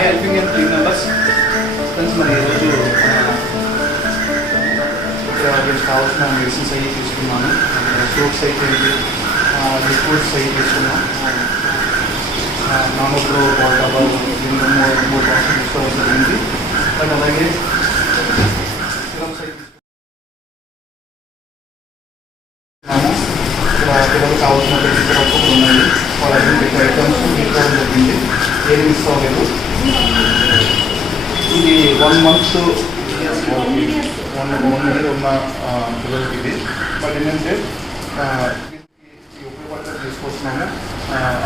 Helping and team members friends, మరి ఈరోజు ఇక్కడ వీళ్ళకి కావాల్సిన మెడిసిన్స్ అవి తీసుకున్నాను. సోప్స్ అయిపోయింది, లిక్విడ్స్ అవి తీసుకున్నాం. నామప్రో వాటర్ మూడు బాక్సులు తీసుకోవడం జరిగింది. బట్ అలాగే సిరప్స్ అవి తీసుకున్నాము. ఇక్కడ పిల్లలకు కావాల్సిన సిరప్ ఉన్నాయి. వాళ్ళకి ఐటమ్స్ తీసుకోవడం జరిగింది. ఏది మిస్ అవ్వలేదు. ఇది 1 month 1 year ఉన్న పిల్లలకి ఇది. బట్ ఏంటంటే ఈ ఉపయోగపడతారు తీసుకొస్తున్నాము.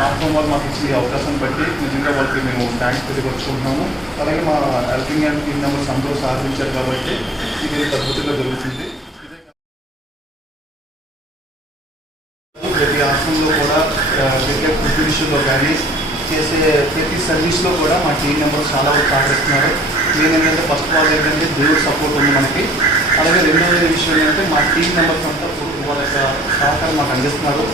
ఆఫ్టర్ వాళ్ళు మాకు ఇచ్చిన అవకాశం బట్టి నిజంగా వాళ్ళకి మేము థ్యాంక్స్ తెలియపరుచుకుంటున్నాము. అలాగే మా హెల్పింగ్ అండ్ టీమ్ మెంబర్స్ అందరూ సహకరించారు కాబట్టి ఇది అద్భుతంగా జరుగుతుంది. ప్రతి ఆశ్రమంలో కూడా జరిగే ఫుడ్ విషయంలో కానీ చేసే ప్రతి సర్వీస్లో కూడా మా టీం మెంబర్స్ చాలా సహకరిస్తున్నారు. ఏంటంటే ఫస్ట్ ఆఫ్ ఆల్ ఏంటంటే దేవుడు సపోర్ట్ ఉంది మనకి. అలాగే రెండవ విషయం ఏంటంటే మా టీం మెంబర్స్ అంతా వాళ్ళ యొక్క సహకారం మాకు అందిస్తున్నారు.